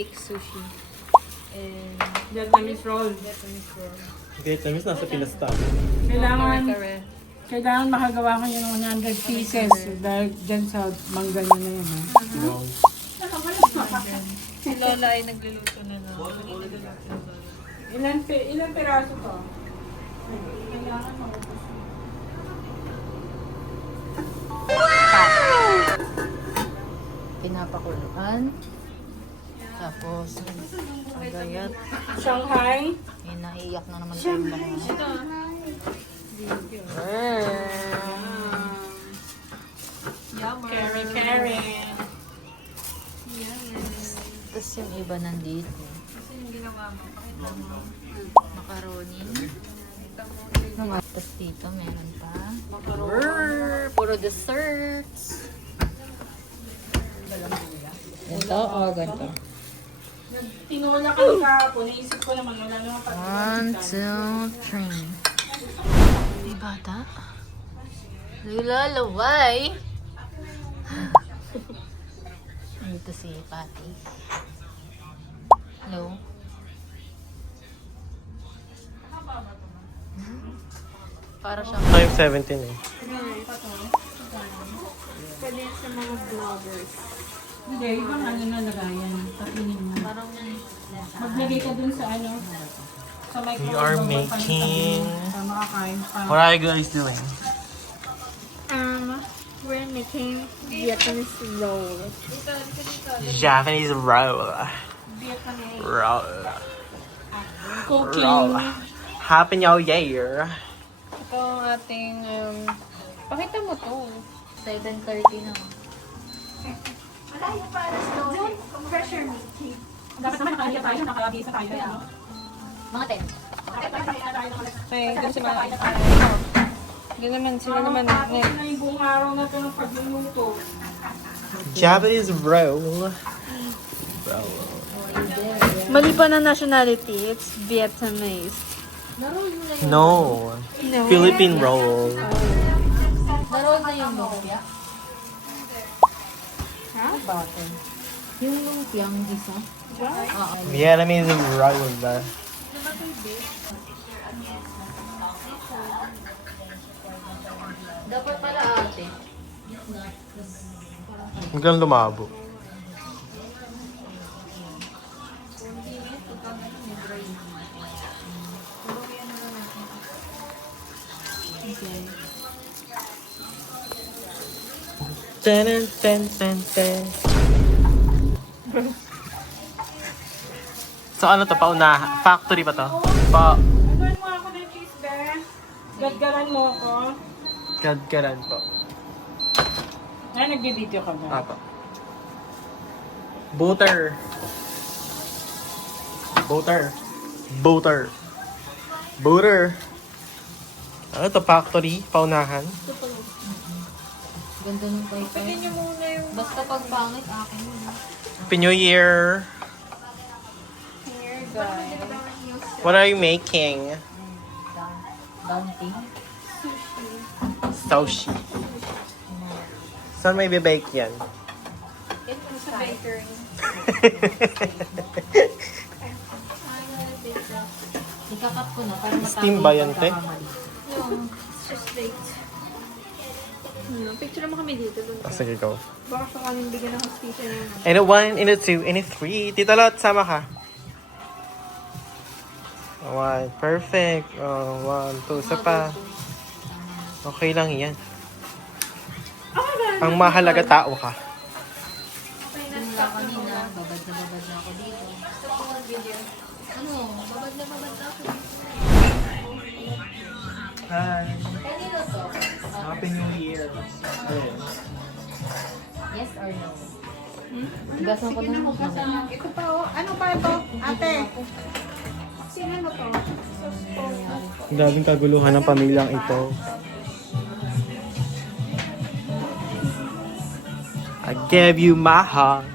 fake sushi. And Vietnamese roll. Japanese roll. Vietnamese nasa Pinas tayo. Kailangan makagawa ko yung 100 pieces dahil dyan sa mangga na yun. No. Si Lola ay nagluluto na na. Ilan piraso to? Kailangan maubos. Pinapakuluan. Tapos, ang gayat. Shanghai. May naiiyak na naman tayo mga. Carry. Tapos yung iba nandito. Macaroni. Tapos dito meron pa. Puro desserts. Ito, ganito. Tinula kami kahapon. Naisip ko naman, wala naman pag 1, 2, 3. Di bata? Lulalaway. Dito si Patty. Hello? Para siyang Time 17 eh. pwede yan sa mga vloggers. Hindi, ibang ano na lagayan. Tapinin mo. Parang Maglagay ka dun sa ano. Sa microwave. We are making... Para makakain pa. What are you guys doing? we're making Vietnamese roll. Japanese roll. Vietnamese. Roll. Cooking. Roll. Happy New Year. Ito ang ating, pakita mo to. 7:30 na. Dapat naman nakaliya tayo. Nakalabisa tayo. Ano? Mga 10. Ay, doon si Mama. Doon naman, sila naman. Tapos na yung buong araw na ito ng pagluluto. Japanese roll. Mali pa na nationality, it's Vietnamese. No. Philippine roll. Naroon na yung lumpia. Ha? Bakit? Yung lumpiang isa? Oo. Vietnamese roll. Dapat pala ate. Hanggang lumabo. Ten, ten, ten, ten. So ano to? Pauna? Factory ba to? Ano mo ako ng cheese, be? Gadgaran mo ako. Gadgaran po. Ay, nagbibideo ka ba? Apo. Butter. Butter. Butter. Butter. Ano to? Factory? Paunahan? Ganda ng paper. Basta pag pangit, akin yun. Happy New Year! Here, guys. What are you making? Bounty. Sushi. Saan may bibake yan? Ito sa bakery. Ikakat ko na para matapos. Steam ba yan, te? No, it's just baked. Picture naman kami dito. Doon ka. Sige, go. Baka sakaling bigyan ng hostisya na yun. And a 1, and a 2, and a 3. Tita Lot, sama ka. 1, perfect. Oh, 1, 2, isa pa. Okay lang yan. Ang mahalaga tao ka. Simula kanina, babad na ako dito. Ano? Babad na ako. Hi. Kanino to? Happy New Year. Yes or no? Gasan ko na. Ito pa, oh. Ano pa ito? Ate. Sino mo to? Ang daming kaguluhan ng pamilyang ito. I gave you my heart.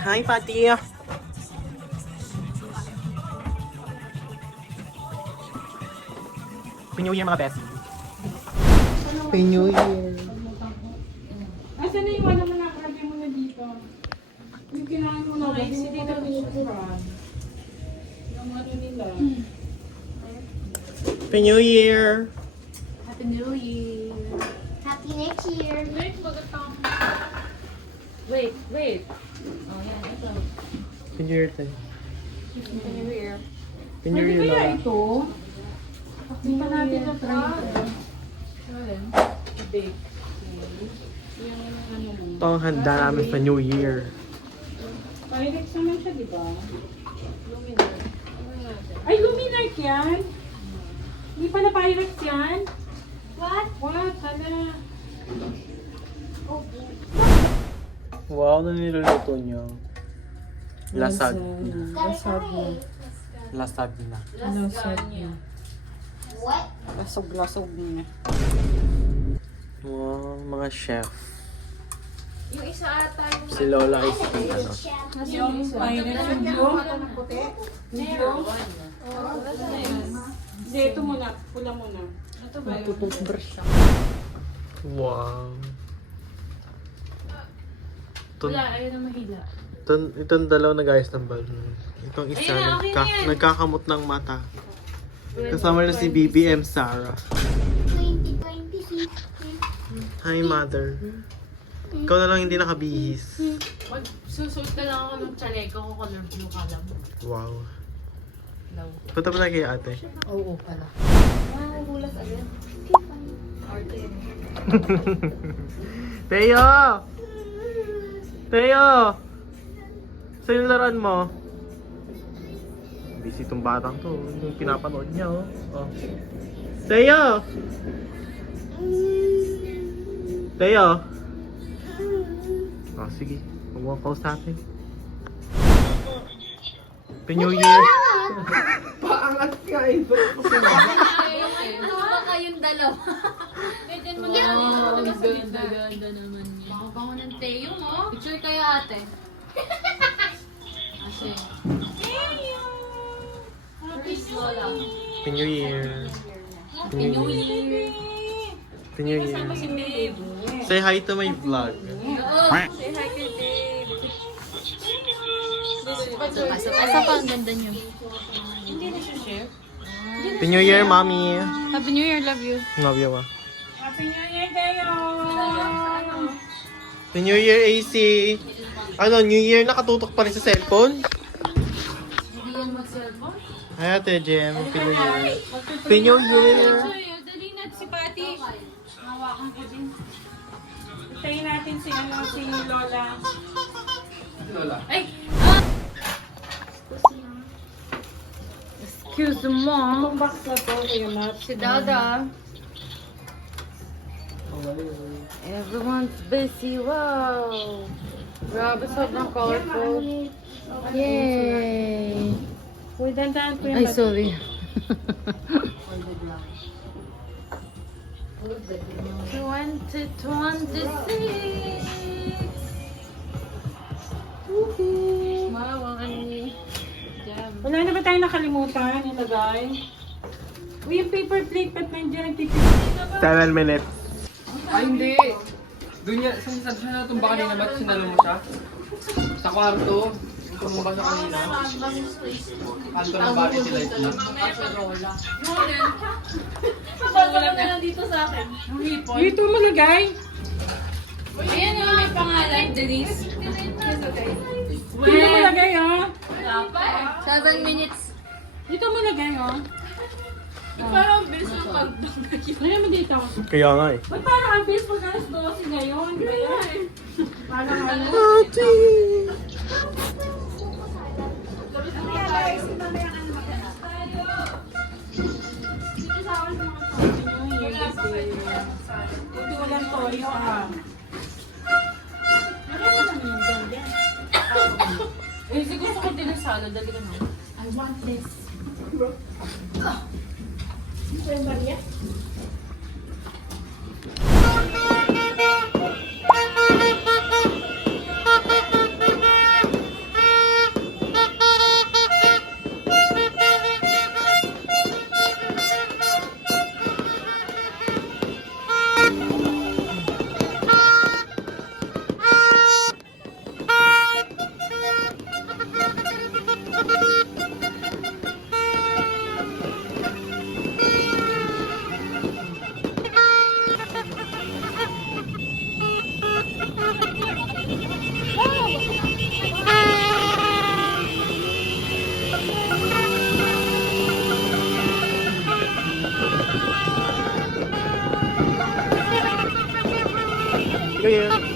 Hi, Pati. Happy New Year, mga best. Happy New Year. Asan na yung wala mo na? Grabe mo na dito. Yung kinain mo na, hindi dito pinuturan. Yung ano nila. Happy New Year! Happy New Year! Happy next year. Wait, magatang. Wait. Oh, yan. Ito. Happy New Year tayo. Happy New Year. Happy New Year, Pwede kaya Lola. ito? Hindi pa natin na-try ito. Date. Yung ano mo. Ito ang handa namin sa New Year. Pyrex naman siya, di ba? Luminar. Ay, Luminark yan! Hindi pala Pyrex yan? What? What? Hala. Wow, ano niluluto nyo? Lasag. Lasagna. Lasagna. Lasagna. What? Lasog-lasog niya. Wow, mga chef. Yung isa ata yung Si Lola is ano. Yung Pyrex, yung blue. Yung blue. Hindi, ito muna. Pula muna. Ito ba yun? Wow. Wala, ayun ang mahila. Itong dalaw nag-ayos ng balon. Itong isa, Ayun na, okay na yan. nagkakamot ng mata. Kasama na si BBM Sarah. 2026. Hi, mother. Ikaw na lang hindi nakabihis. Susuot na lang ako ng chaleco ko, color blue kala mo. Wow. Law. Punta pa tayo kay ate. Oo pala. Mahuhulas agad. Arte. Teo! Teo! Sa'yo yung laruan mo? Busy itong batang to. Yung pinapanood niya, oh. Oh. Teo! Teo! Oh, sige. Huwag mo kausapin. Happy New Year! Ano ba kayong dalawa? Medyan mo na. Ganda naman niya. Bango ng Teo, no? Picture kayo ate. Ate. Happy Lola. Happy New Year! Happy New Year. Happy New Year! Say hi to my vlog. Say hi kay Dave. Asa pa ang ganda niyo? Hindi na siya share. Happy New Year, Mommy! Happy New Year, love you. Love you, ma. Happy New Year kayo! Happy New Year, AC! Ano, New Year nakatutok pa rin sa cellphone? Hindi yan mag-cellphone. Hi, Ate Jem. Happy New Year. Happy New Year! Dali na si Patty. Hawakan ko din. Tayo natin si Lola. Ay! Excuse mo. Itong box na to, Kuya Matt. Si Dada. Everyone's busy. Wow! Grabe, sobrang colorful. Yay! Uy, dandahan Kuya Ay, Matt. sorry. 2026. Wow, ang ani. Jam. Wala na ba tayong nakalimutan ilagay? Uy, yung paper plate ba't nandiyan nagtitipid? 7 minutes. Ay, hindi. Doon niya, saan siya natumba kanina? Ba't sinalo mo siya? Sa kwarto. Yung tumumba siya kanina. Kanto ng bakit sila ito. Wala na lang dito sa akin. Dito mo lagay. Ayan o, may pangalan. Denise. Dito mo lagay, oh. 7 minutes. Dito mo lagay, oh. Parang bilis ng pagdang. Lagay mo dito. Kaya nga eh. Ba't parang ang bilis pag alas 12 ngayon? Kaya, parang ano. Ate! Hindi walang toyo, ah. Eh, siguro ko din ng salad. Dali ka na. I want this. New Year.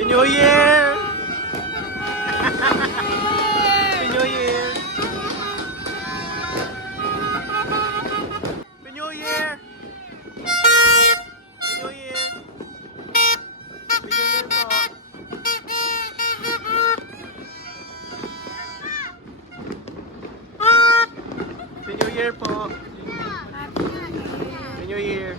Happy New Year! Happy New Year! Happy New Year! Happy New Year! Happy New Year po! Happy New Year po! Happy New Year!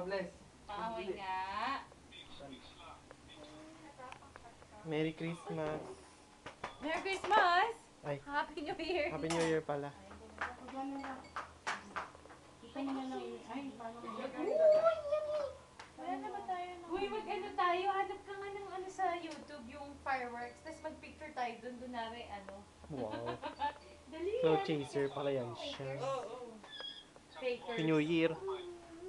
bless. Paaway nga. Merry Christmas. Merry Christmas! Ay, Happy New Year! Happy New Year pala. Ito mo na lang. Ay, paano mo? Wala na ba tayo? Uy, mag-ano tayo? Hanap ka nga ng ano sa YouTube, yung fireworks. Tapos mag-picture tayo doon namin ano. Wow. Dali Cloud chaser pala yan siya. Fakers. Happy New Year.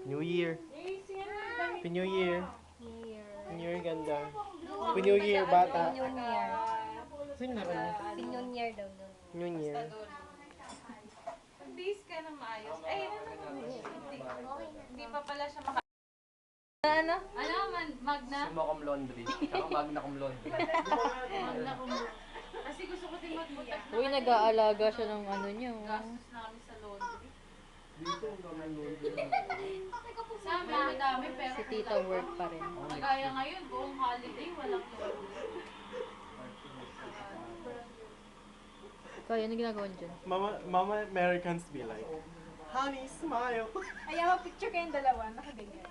New Year. Eh, siya na. Dami. Happy New Year. Happy New Year, ganda. Happy New Year, bata. Year. Sino na kanya? Sinyon year daw nun. New Year. Mag-base ka ng maayos. Ay, hindi pa pala siya maka... Ano, Magna? Sumocom laundry. Tsaka magna cum laundry. Kasi gusto ko din magbutak na Uy, nag-aalaga siya ng ano niya. gastos namin sa laundry. Dito ang gamay laundry. Sa amin, madami pero Si tita work pa rin. kagaya ngayon, buong holiday, walang laundry. Kaya, ano ginagawa niyo dyan? Mama Americans be like, honey, smile. Ayaw, picture kayong dalawa, nakaganyan.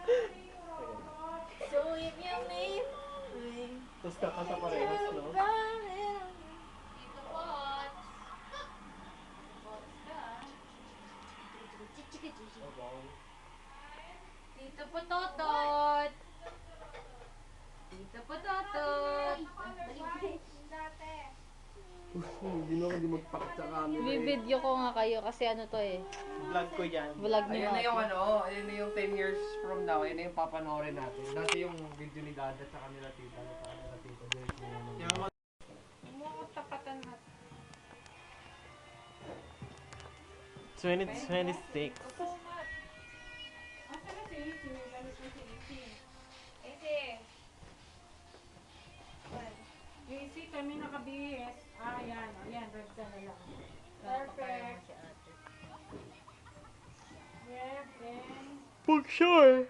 So if you leave Tapos kakasa parehas, no? Dito Pots. Pots ka. Dito po Totot. Dito po Totot. Hindi na ako hindi magpakit sa camera. Bibidyo ko nga kayo kasi ano to eh. Vlog ko yan. Vlog ni Ayun na yung Ate. ayun na yung 10 years from now, ayun na yung papanoorin natin. Dati yung video ni Dada sa kanila tita, sa kanila tita. Direct na yun. Tapatan na. 2026. Asa na si Isi? Lalos na si Isi. Ese. Isi, kami nakabihis. Ah, yan. Ayan, red ka na lang. Perfect. Red, then... Pag sure.